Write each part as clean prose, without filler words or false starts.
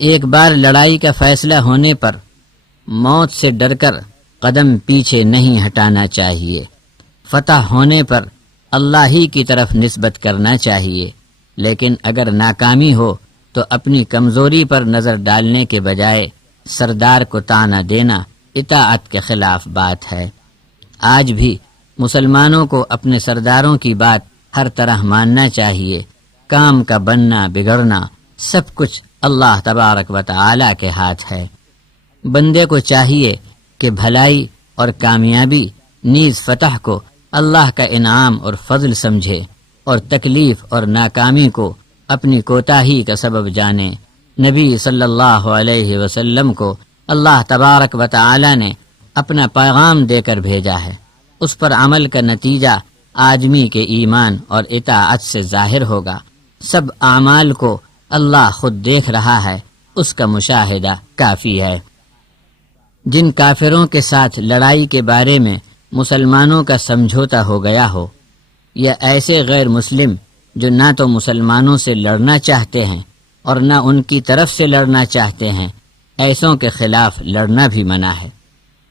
ایک بار لڑائی کا فیصلہ ہونے پر موت سے ڈر کر قدم پیچھے نہیں ہٹانا چاہیے۔ فتح ہونے پر اللہ ہی کی طرف نسبت کرنا چاہیے، لیکن اگر ناکامی ہو تو اپنی کمزوری پر نظر ڈالنے کے بجائے سردار کو طعنہ دینا اطاعت کے خلاف بات ہے۔ آج بھی مسلمانوں کو اپنے سرداروں کی بات ہر طرح ماننا چاہیے۔ کام کا بننا بگڑنا سب کچھ اللہ تبارک و تعالی کے ہاتھ ہے۔ بندے کو چاہیے کہ بھلائی اور کامیابی نیز فتح کو اللہ کا انعام اور فضل سمجھے، اور تکلیف اور ناکامی کو اپنی کوتاہی کا سبب جانے۔ نبی صلی اللہ علیہ وسلم کو اللہ تبارک و تعالی نے اپنا پیغام دے کر بھیجا ہے، اس پر عمل کا نتیجہ آدمی کے ایمان اور اطاعت سے ظاہر ہوگا۔ سب اعمال کو اللہ خود دیکھ رہا ہے، اس کا مشاہدہ کافی ہے۔ جن کافروں کے ساتھ لڑائی کے بارے میں مسلمانوں کا سمجھوتا ہو گیا ہو، یا ایسے غیر مسلم جو نہ تو مسلمانوں سے لڑنا چاہتے ہیں اور نہ ان کی طرف سے لڑنا چاہتے ہیں، ایسوں کے خلاف لڑنا بھی منع ہے۔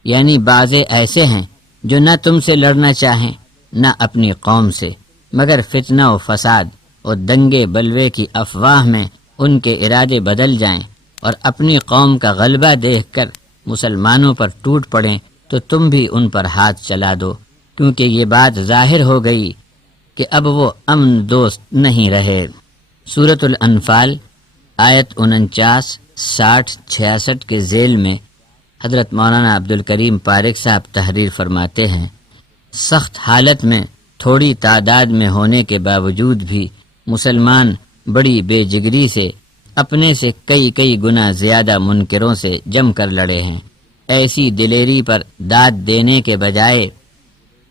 یعنی بعضے ایسے ہیں جو نہ تم سے لڑنا چاہیں نہ اپنی قوم سے، مگر فتنہ و فساد اور دنگے بلوے کی افواہ میں ان کے ارادے بدل جائیں اور اپنی قوم کا غلبہ دیکھ کر مسلمانوں پر ٹوٹ پڑیں تو تم بھی ان پر ہاتھ چلا دو، کیونکہ یہ بات ظاہر ہو گئی کہ اب وہ امن دوست نہیں رہے۔ سورۃ الانفال آیت 49، 60، 66 کے ذیل میں حضرت مولانا عبدالکریم پارک صاحب تحریر فرماتے ہیں، سخت حالت میں تھوڑی تعداد میں ہونے کے باوجود بھی مسلمان بڑی بے جگری سے اپنے سے کئی گنا زیادہ منکروں سے جم کر لڑے ہیں۔ ایسی دلیری پر داد دینے کے بجائے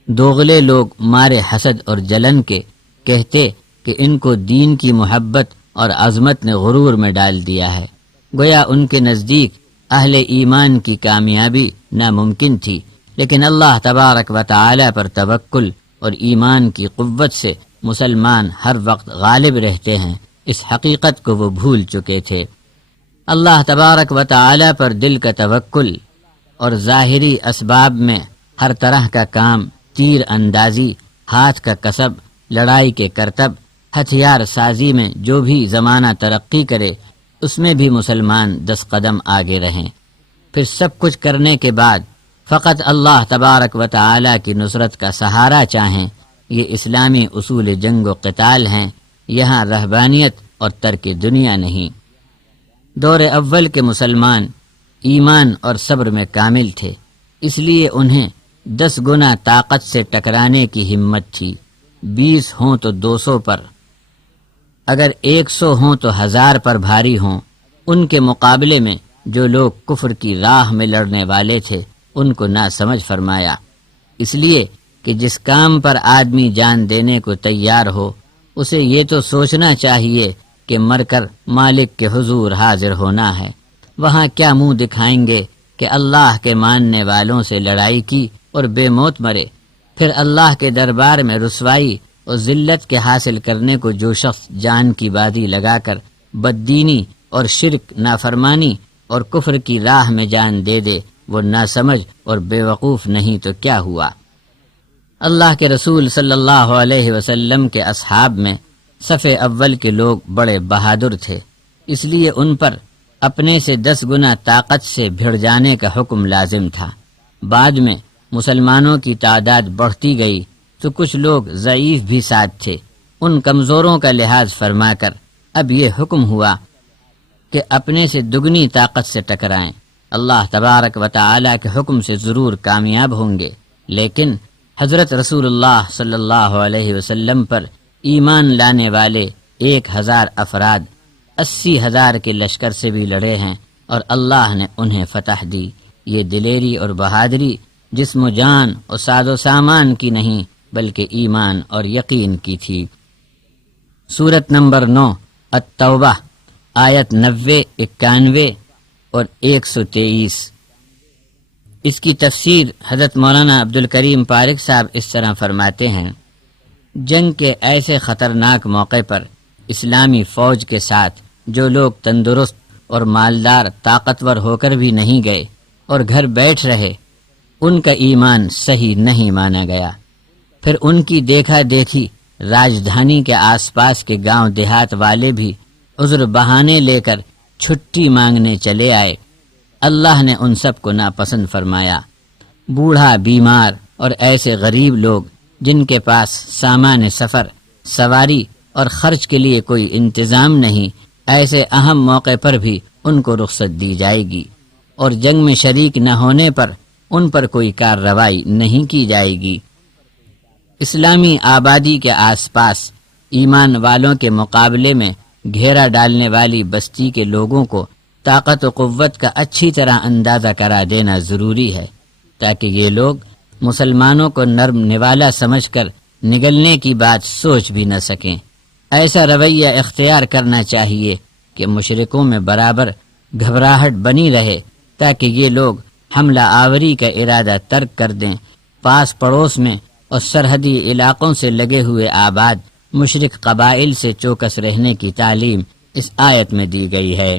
دوغلے لوگ مارے حسد اور جلن کے کہتے کہ ان کو دین کی محبت اور عظمت نے غرور میں ڈال دیا ہے، گویا ان کے نزدیک اہل ایمان کی کامیابی ناممکن تھی، لیکن اللہ تبارک و تعالی پر توکل اور ایمان کی قوت سے مسلمان ہر وقت غالب رہتے ہیں، اس حقیقت کو وہ بھول چکے تھے۔ اللہ تبارک و تعالی پر دل کا توکل اور ظاہری اسباب میں ہر طرح کا کام، تیر اندازی، ہاتھ کا کسب، لڑائی کے کرتب، ہتھیار سازی میں جو بھی زمانہ ترقی کرے اس میں بھی مسلمان 10 قدم آگے رہیں۔ پھر سب کچھ کرنے کے بعد فقط اللہ تبارک و تعالی کی نصرت کا سہارا چاہیں، یہ اسلامی اصول جنگ و قتال ہیں، یہاں رہبانیت اور ترک دنیا نہیں۔ دور اول کے مسلمان ایمان اور صبر میں کامل تھے، اس لیے انہیں 10 گنا طاقت سے ٹکرانے کی ہمت تھی۔ 20 ہوں تو 200 پر، اگر 100 ہوں تو 1000 پر بھاری ہوں۔ ان کے مقابلے میں جو لوگ کفر کی راہ میں لڑنے والے تھے ان کو نہ سمجھ فرمایا، اس لیے کہ جس کام پر آدمی جان دینے کو تیار ہو اسے یہ تو سوچنا چاہیے کہ مر کر مالک کے حضور حاضر ہونا ہے۔ وہاں کیا منہ دکھائیں گے کہ اللہ کے ماننے والوں سے لڑائی کی اور بے موت مرے؟ پھر اللہ کے دربار میں رسوائی اور ذلت کے حاصل کرنے کو جو شخص جان کی بازی لگا کر بددینی اور شرک، نافرمانی اور کفر کی راہ میں جان دے دے، وہ ناسمجھ اور بے وقوف نہیں تو کیا ہوا؟ اللہ کے رسول صلی اللہ علیہ وسلم کے اصحاب میں صف اول کے لوگ بڑے بہادر تھے، اس لیے ان پر اپنے سے 10 گنا طاقت سے بھڑ جانے کا حکم لازم تھا۔ بعد میں مسلمانوں کی تعداد بڑھتی گئی تو کچھ لوگ ضعیف بھی ساتھ تھے، ان کمزوروں کا لحاظ فرما کر اب یہ حکم ہوا کہ اپنے سے دگنی طاقت سے ٹکرائیں۔ اللہ تبارک و تعالی کے حکم سے ضرور کامیاب ہوں گے، لیکن حضرت رسول اللہ صلی اللہ علیہ وسلم پر ایمان لانے والے 1000 افراد 80,000 کے لشکر سے بھی لڑے ہیں اور اللہ نے انہیں فتح دی۔ یہ دلیری اور بہادری جسم و جان اور ساز و سامان کی نہیں بلکہ ایمان اور یقین کی تھی۔ سورت نمبر 9 التوبہ آیت 90، 91 اور 123۔ اس کی تفسیر حضرت مولانا عبدالکریم پارک صاحب اس طرح فرماتے ہیں، جنگ کے ایسے خطرناک موقع پر اسلامی فوج کے ساتھ جو لوگ تندرست اور مالدار طاقتور ہو کر بھی نہیں گئے اور گھر بیٹھ رہے، ان کا ایمان صحیح نہیں مانا گیا۔ پھر ان کی دیکھا دیکھی راجدھانی کے آس پاس کے گاؤں دیہات والے بھی عذر بہانے لے کر چھٹی مانگنے چلے آئے۔ اللہ نے ان سب کو ناپسند فرمایا۔ بوڑھا، بیمار اور ایسے غریب لوگ جن کے پاس سامان سفر، سواری اور خرچ کے لیے کوئی انتظام نہیں، ایسے اہم موقع پر بھی ان کو رخصت دی جائے گی، اور جنگ میں شریک نہ ہونے پر ان پر کوئی کارروائی نہیں کی جائے گی۔ اسلامی آبادی کے آس پاس ایمان والوں کے مقابلے میں گھیرا ڈالنے والی بستی کے لوگوں کو طاقت و قوت کا اچھی طرح اندازہ کرا دینا ضروری ہے، تاکہ یہ لوگ مسلمانوں کو نرم نوالا سمجھ کر نگلنے کی بات سوچ بھی نہ سکیں۔ ایسا رویہ اختیار کرنا چاہیے کہ مشرکوں میں برابر گھبراہٹ بنی رہے، تاکہ یہ لوگ حملہ آوری کا ارادہ ترک کر دیں۔ پاس پڑوس میں اور سرحدی علاقوں سے لگے ہوئے آباد مشرک قبائل سے چوکس رہنے کی تعلیم اس آیت میں دی گئی ہے۔